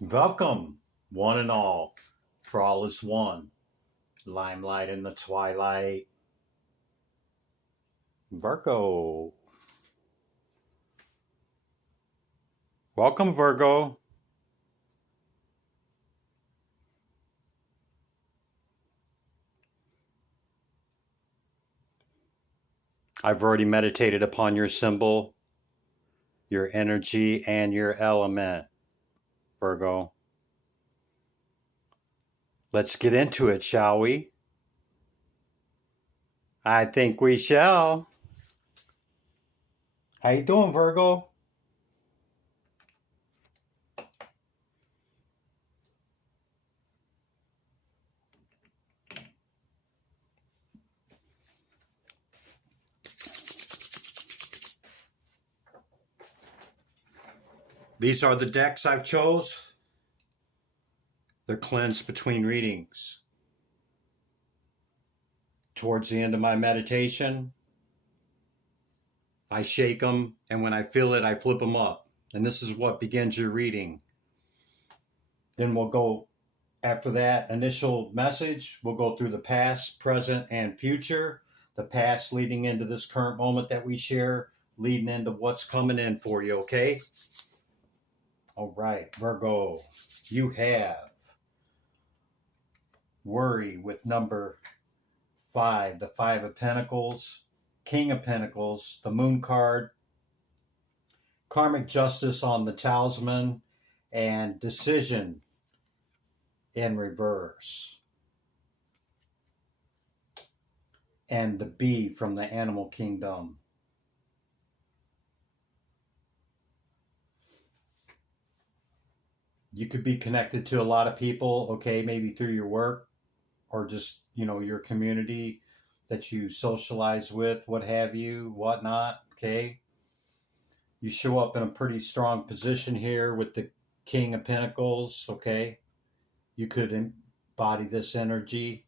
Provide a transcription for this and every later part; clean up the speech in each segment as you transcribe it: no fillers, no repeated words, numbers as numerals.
Welcome, one and all, for all is one. Limelight in the twilight. Virgo. Welcome, Virgo. I've already meditated upon your symbol, your energy, and your element, Virgo. Let's get into it, shall we? I think we shall. How you doing, Virgo? These are the decks I've chose. They're cleansed between readings. Towards the end of my meditation, I shake them, and when I feel it, I flip them up. And this is what begins your reading. Then we'll go, after that initial message, we'll go through the past, present, and future. The past leading into this current moment that we share, leading into what's coming in for you, okay? All right, Virgo, you have worry with number 5, the 5 of Pentacles, King of Pentacles, the Moon card, karmic justice on the talisman, and decision in reverse. And the bee from the animal kingdom. You could be connected to a lot of people, okay, maybe through your work or just, your community that you socialize with, what have you, whatnot, okay? You show up in a pretty strong position here with the King of Pentacles, okay? You could embody this energy.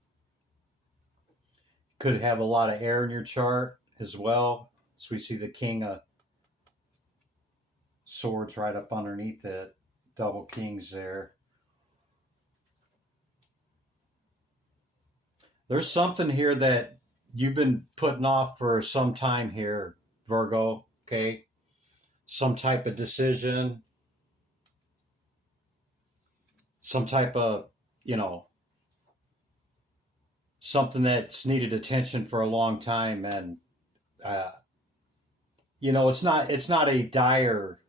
Could have a lot of air in your chart as well. So we see the King of Swords right up underneath it. Double kings there. There's something here that you've been putting off for some time here, Virgo, okay? Some type of decision, some type of, something that's needed attention for a long time. And, it's not a dire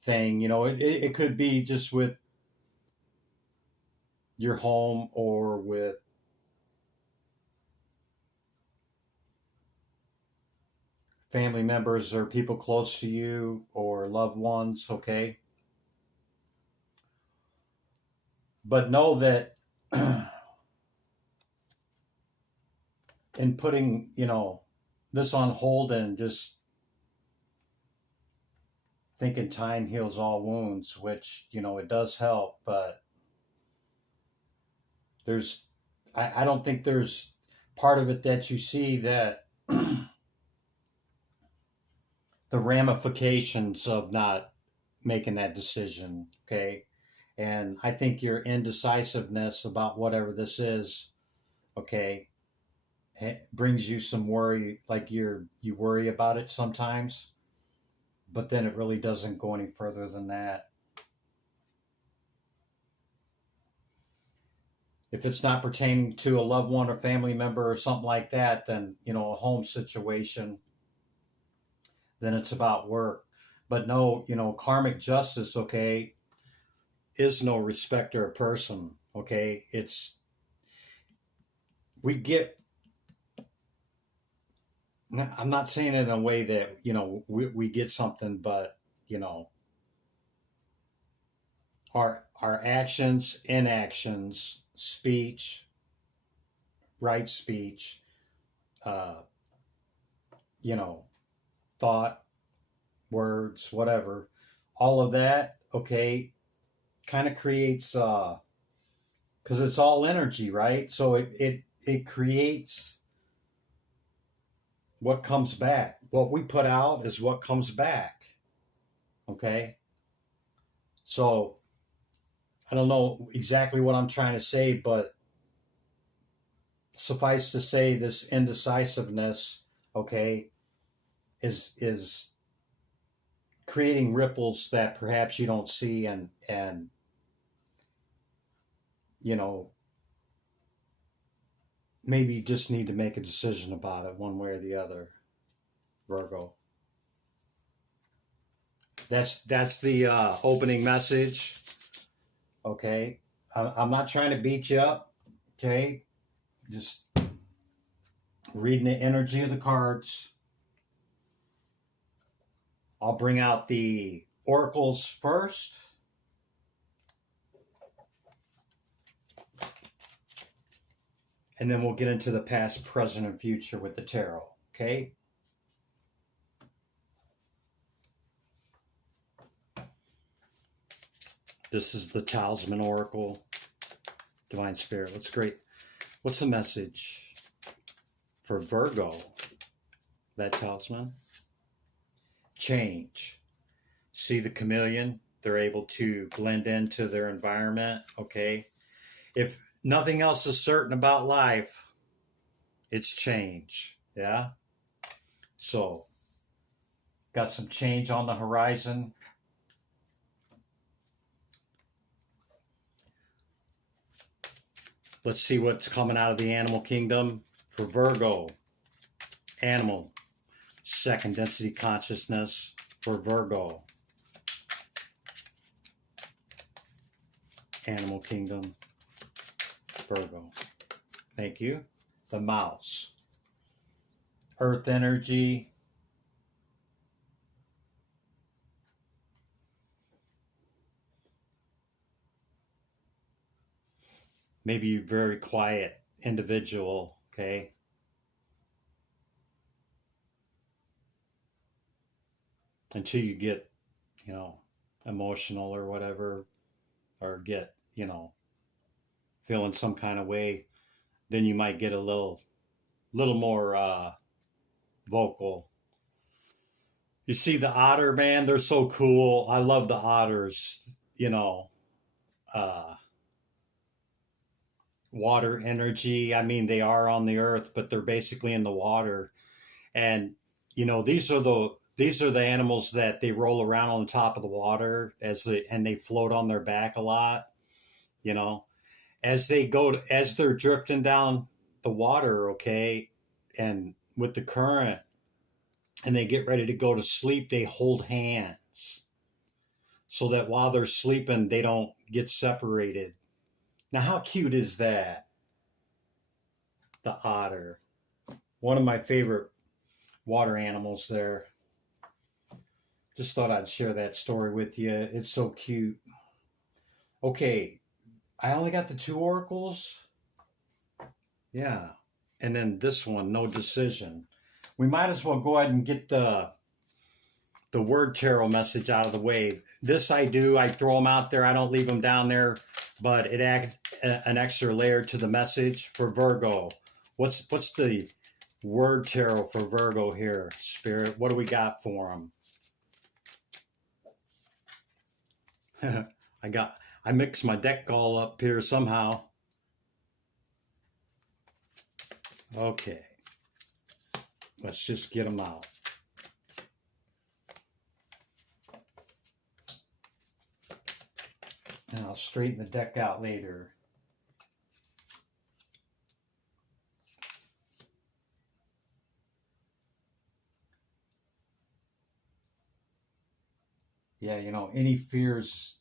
thing. It could be just with your home or with family members or people close to you or loved ones, okay? But know that in putting, this on hold and just thinking time heals all wounds, which, it does help, but I don't think there's part of it that you see that the ramifications of not making that decision, okay? And I think your indecisiveness about whatever this is, okay, brings you some worry, like you worry about it sometimes, but then it really doesn't go any further than that. If it's not pertaining to a loved one or family member or something like that, then, a home situation, then it's about work. But no, karmic justice, okay, is no respecter of person, okay? We get, I'm not saying it in a way that, we get something, but, our actions, inactions, speech, right speech, uh, thought, words, whatever, all of that, okay, kind of creates, because it's all energy, right? So it creates what comes back. What we put out is what comes back, okay? So I don't know exactly what I'm trying to say, but suffice to say, this indecisiveness, okay, is creating ripples that perhaps you don't see, and you know, maybe you just need to make a decision about it one way or the other, Virgo. That's the opening message. Okay, I'm not trying to beat you up. Okay, just reading the energy of the cards. I'll bring out the oracles first. And then we'll get into the past, present, and future with the tarot. Okay? This is the Talisman Oracle. Divine Spirit. What's great? What's the message for Virgo? That talisman? Change. See the chameleon? They're able to blend into their environment. Okay? If nothing else is certain about life, it's change. Yeah? So, got some change on the horizon. Let's see what's coming out of the animal kingdom for Virgo. Animal. Second density consciousness for Virgo. Animal kingdom. Virgo. Thank you. The mouse. Earth energy. Maybe you're a very quiet individual, okay? Until you get, emotional or whatever, or get, feeling some kind of way, then you might get a little more vocal. You see the otter, man, they're so cool. I love the otters, water energy. I mean, they are on the earth, but they're basically in the water. And these are the animals that they roll around on top of the water and they float on their back a lot. As they're drifting down the water, okay, and with the current, and they get ready to go to sleep, they hold hands so that while they're sleeping, they don't get separated. Now, how cute is that? The otter. One of my favorite water animals there. Just thought I'd share that story with you. It's so cute. Okay, I only got the 2 oracles. Yeah. And then this one, no decision. We might as well go ahead and get the word tarot message out of the way. This I do. I throw them out there. I don't leave them down there, but it adds an extra layer to the message for Virgo. What's the word tarot for Virgo here, Spirit? What do we got for them? I mixed my deck all up here somehow. Okay. Let's just get them out. And I'll straighten the deck out later. Yeah, any fears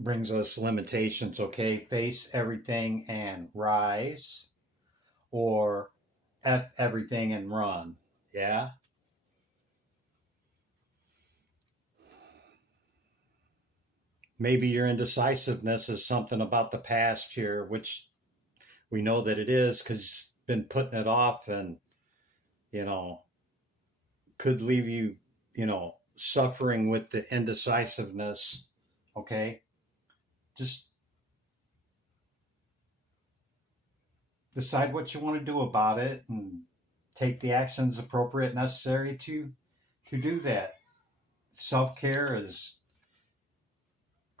brings us limitations, okay? Face everything and rise, or F everything and run, yeah? Maybe your indecisiveness is something about the past here, which we know that it is because you've been putting it off, and, could leave you, suffering with the indecisiveness, okay? Just decide what you want to do about it and take the actions appropriate necessary to do that. Self-care is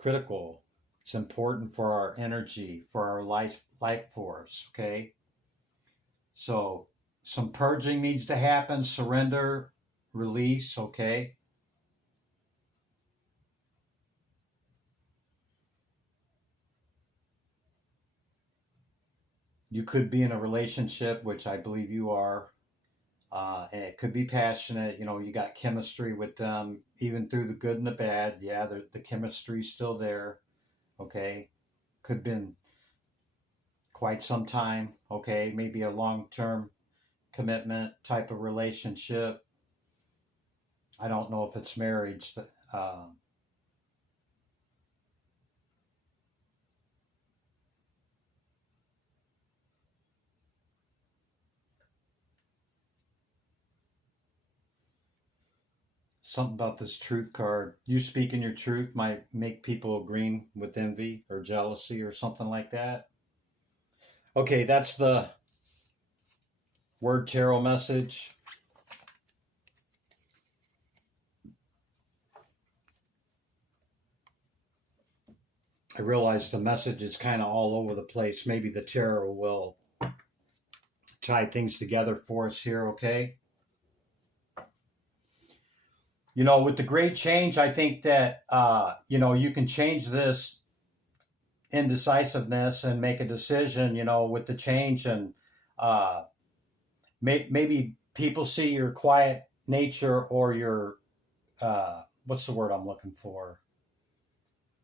critical. It's important for our energy, for our life force, okay? So some purging needs to happen, surrender, release, okay? You could be in a relationship, which I believe you are, and it could be passionate. You know, you got chemistry with them, even through the good and the bad. Yeah, the chemistry's still there, okay? Could have been quite some time, okay? Maybe a long-term commitment type of relationship. I don't know if it's marriage. Something about this truth card. You speaking your truth might make people green with envy or jealousy or something like that. Okay, that's the word tarot message. I realize the message is kind of all over the place. Maybe the tarot will tie things together for us here, okay? You know, with the great change, I think that, you know, you can change this indecisiveness and make a decision, you know, with the change. And uh, maybe people see your quiet nature or your, what's the word I'm looking for?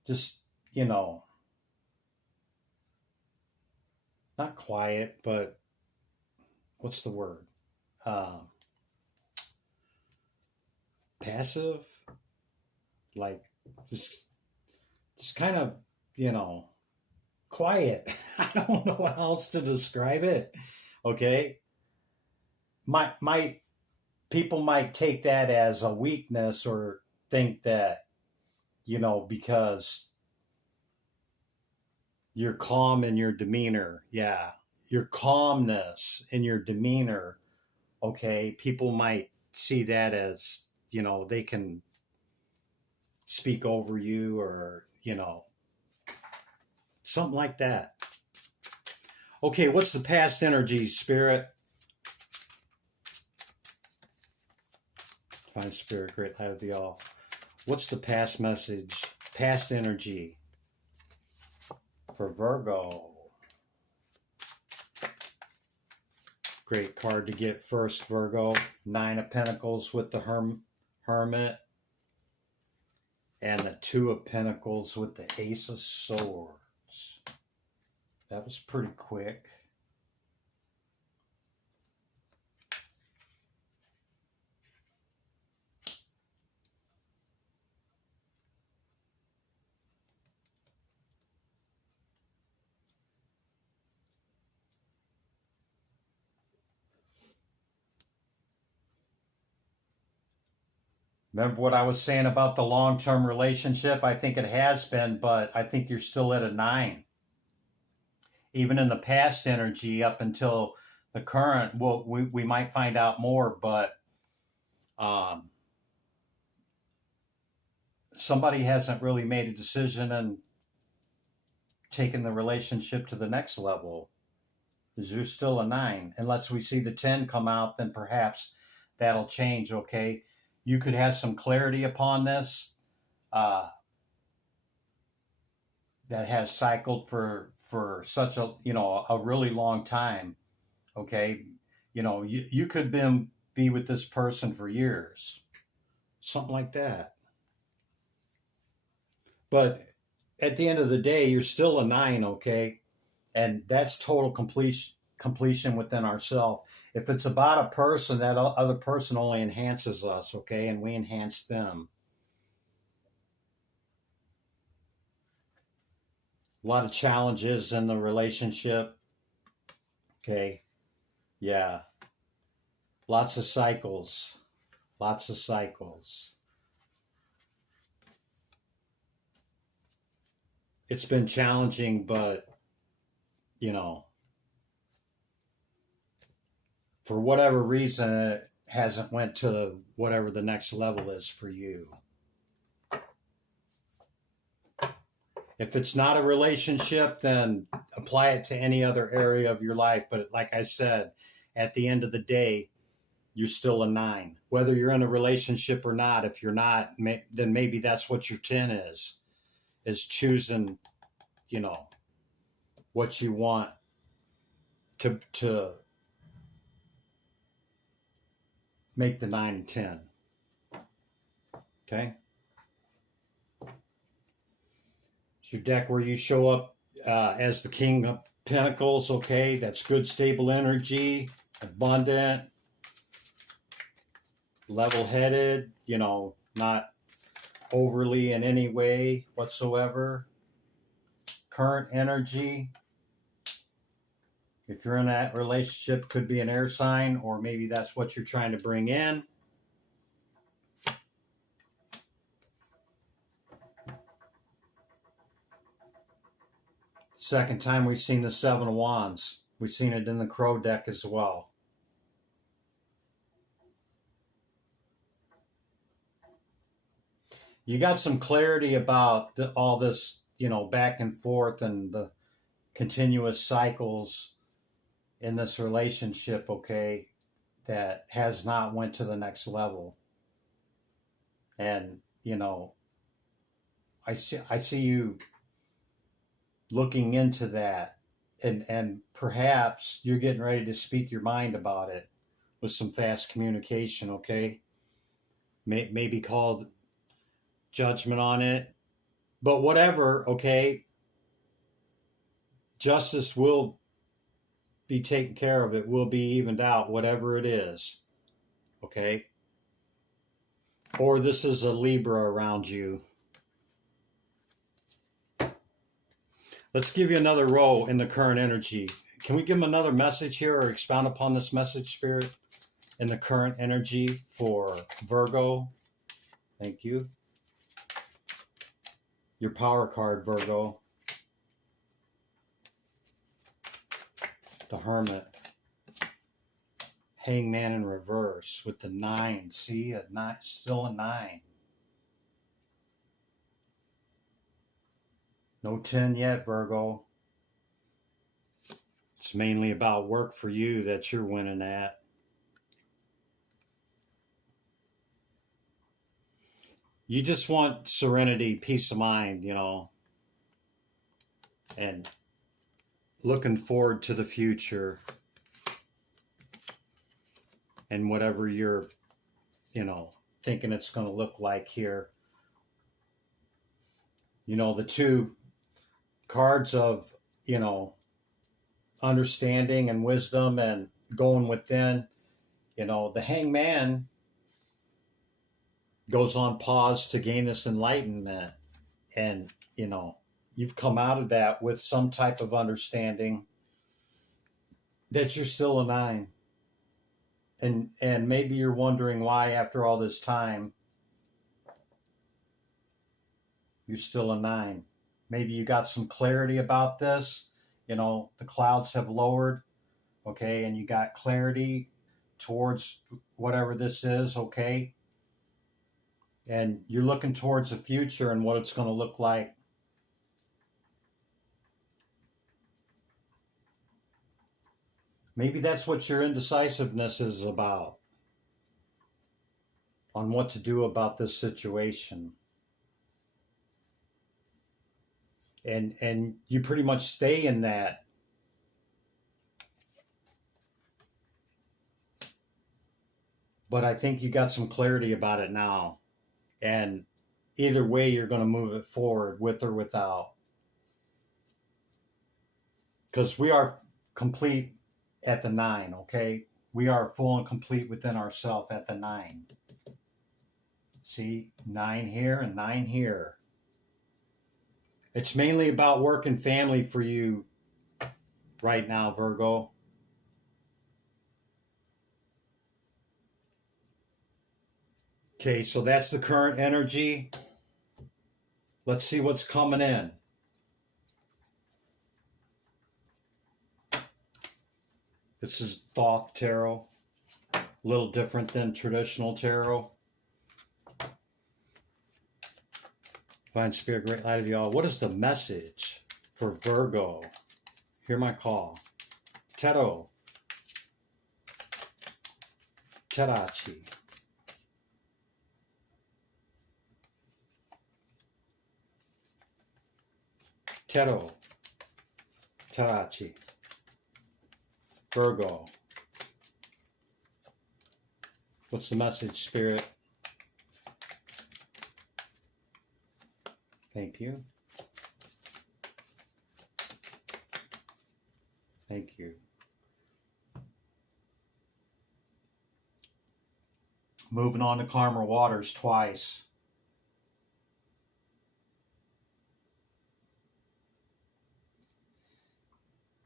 Just, you know, not quiet, but what's the word? Um, Passive, like just kind of, you know, quiet. I don't know how else to describe it. Okay. My people might take that as a weakness or think that, you know, because you're calm in your demeanor. Yeah. Your calmness in your demeanor. Okay. People might see that as, you know, they can speak over you or, you know, something like that. Okay. What's the past energy, Spirit? Divine Spirit, great light of the all. What's the past message, past energy for Virgo? Great card to get first, Virgo. Nine of Pentacles with the Hermit. And the Two of Pentacles with the Ace of Swords. That was pretty quick. Remember what I was saying about the long-term relationship? I think it has been, but I think you're still at a 9. Even in the past energy up until the current, well, we might find out more, but somebody hasn't really made a decision and taken the relationship to the next level. Because you're still a 9. Unless we see the 10 come out, then perhaps that'll change, okay? You could have some clarity upon this that has cycled for such a, you know, a really long time, okay? You know, you could be with this person for years, something like that. But at the end of the day, you're still a 9, okay? And that's total completion within ourselves. If it's about a person, that other person only enhances us, okay? And we enhance them. A lot of challenges in the relationship, okay? Yeah. Lots of cycles. Lots of cycles. It's been challenging, but, you know, for whatever reason, it hasn't went to whatever the next level is for you. If it's not a relationship, then apply it to any other area of your life. But like I said, at the end of the day, you're still a 9. Whether you're in a relationship or not, if you're not, then maybe that's what your 10 is choosing, you know, what you want to make the 9 and 10. Okay? It's your deck where you show up as the King of Pentacles, okay? That's good, stable energy, abundant, level-headed, you know, not overly in any way whatsoever. Current energy. If you're in that relationship, could be an air sign, or maybe that's what you're trying to bring in. Second time we've seen the 7 of Wands. We've seen it in the Crow deck as well. You got some clarity about all this, you know, back and forth and the continuous cycles in this relationship, okay, that has not went to the next level. And, you know, I see you looking into that, and perhaps you're getting ready to speak your mind about it with some fast communication, okay? Maybe called judgment on it, but whatever, okay? Justice will be taken care of. It will be evened out, whatever it is, okay? Or this is a Libra around you. Let's give you another row in the current energy. Can we give them another message here or expound upon this message, Spirit, in the current energy for Virgo? Thank you. Your power card, Virgo. The Hermit. Hangman in reverse with the 9. See, a 9, still a 9. No 10 yet, Virgo. It's mainly about work for you that you're winning at. You just want serenity, peace of mind, you know, and looking forward to the future and whatever you're, you know, thinking it's going to look like here. You know, the 2 cards of, you know, understanding and wisdom and going within, you know, the Hangman goes on pause to gain this enlightenment. And, you know, you've come out of that with some type of understanding that you're still a 9. And maybe you're wondering why after all this time you're still a 9. Maybe you got some clarity about this. You know, the clouds have lowered, okay, and you got clarity towards whatever this is, okay? And you're looking towards the future and what it's going to look like. Maybe that's what your indecisiveness is about, on what to do about this situation. And you pretty much stay in that. But I think you got some clarity about it now. And either way, you're going to move it forward with or without. Because we are complete at the 9, okay? We are full and complete within ourselves at the 9. See, 9 here and 9 here. It's mainly about work and family for you right now, Virgo. Okay, so that's the current energy. Let's see what's coming in. This is Thoth Tarot. A little different than traditional tarot. Divine Spirit, great light of y'all. What is the message for Virgo? Hear my call. Tarot. Tarachi. Tarot. Tarachi. Virgo. What's the message, Spirit? Thank you. Thank you. Moving on to calmer waters twice.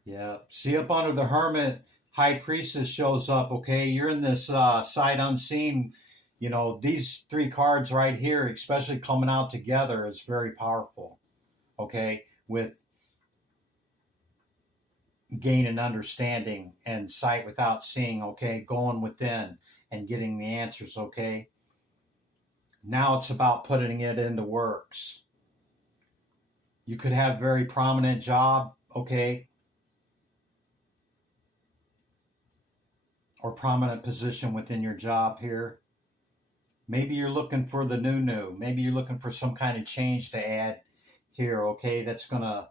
Yeah. See, up under the Hermit, High Priestess shows up, okay? You're in this sight unseen. You know, these three cards right here, especially coming out together, is very powerful, okay? With gain and understanding and sight without seeing, okay? Going within and getting the answers, okay? Now it's about putting it into works. You could have a very prominent job, okay? Or prominent position within your job here. Maybe you're looking for the new. Maybe you're looking for some kind of change to add here, okay? That's going to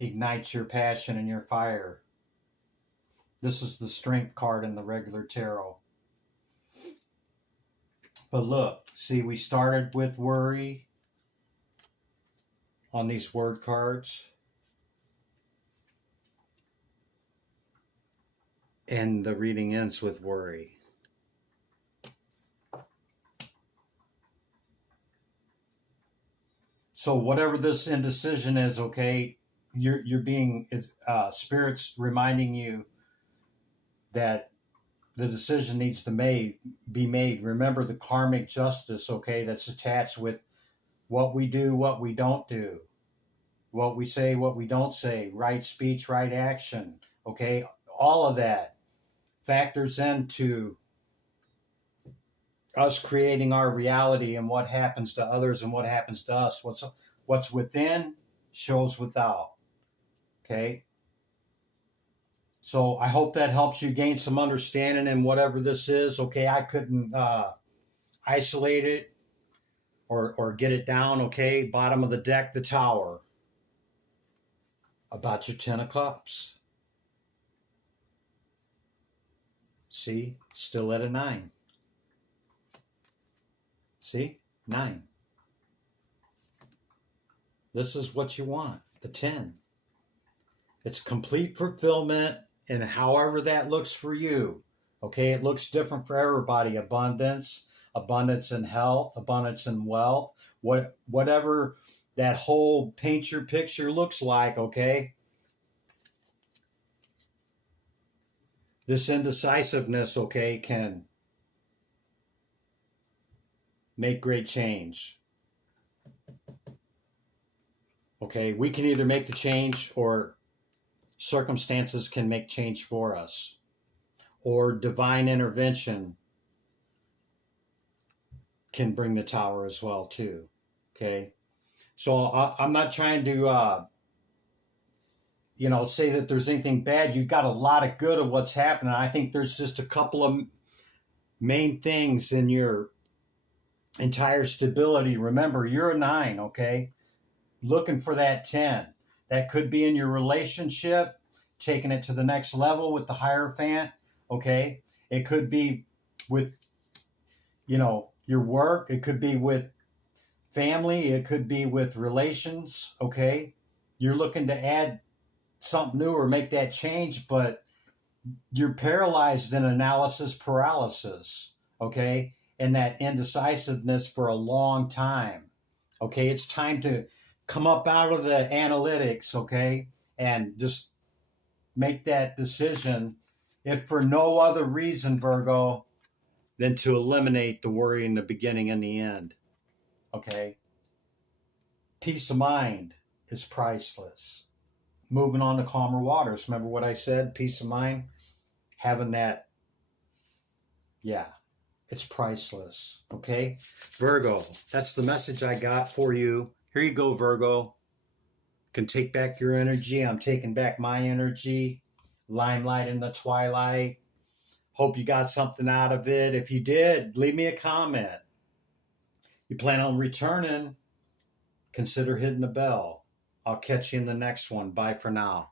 ignite your passion and your fire. This is the Strength card in the regular tarot. But look, see, we started with worry on these word cards. And the reading ends with worry. So whatever this indecision is, okay, you're being, Spirit's reminding you that the decision needs to be made. Remember the karmic justice, okay, that's attached with what we do, what we don't do, what we say, what we don't say, right speech, right action, okay, all of that factors into us creating our reality and what happens to others and what happens to us. What's within shows without. Okay. So I hope that helps you gain some understanding in whatever this is. Okay. I couldn't isolate it or get it down. Okay. Bottom of the deck, the Tower. About your 10 of Cups. See, still at a 9. See, 9. This is what you want, the 10. It's complete fulfillment, and however that looks for you. Okay, it looks different for everybody. Abundance in health, abundance in wealth, whatever that whole paint your picture looks like, okay? This indecisiveness, okay, can make great change. Okay, we can either make the change or circumstances can make change for us, or divine intervention can bring the Tower as well too. Okay, so I'm not trying to say that there's anything bad. You've got a lot of good of what's happening. I think there's just a couple of main things in your entire stability. Remember, you're a 9, okay? Looking for that 10. That could be in your relationship, taking it to the next level with the Hierophant, okay? It could be with, your work. It could be with family. It could be with relations, okay? You're looking to add something new or make that change, but you're paralyzed in analysis paralysis, okay? And that indecisiveness for a long time, okay? It's time to come up out of the analytics, okay? And just make that decision, if for no other reason, Virgo, than to eliminate the worry in the beginning and the end, okay? Peace of mind is priceless. Moving on to calmer waters. Remember what I said? Peace of mind, having that, it's priceless, okay? Virgo, that's the message I got for you Here you go, Virgo. Can take back your energy. I'm taking back my energy. Limelight in the twilight. Hope you got something out of it. If you did, leave me a comment. You plan on returning, consider hitting the bell. I'll catch you in the next one. Bye for now.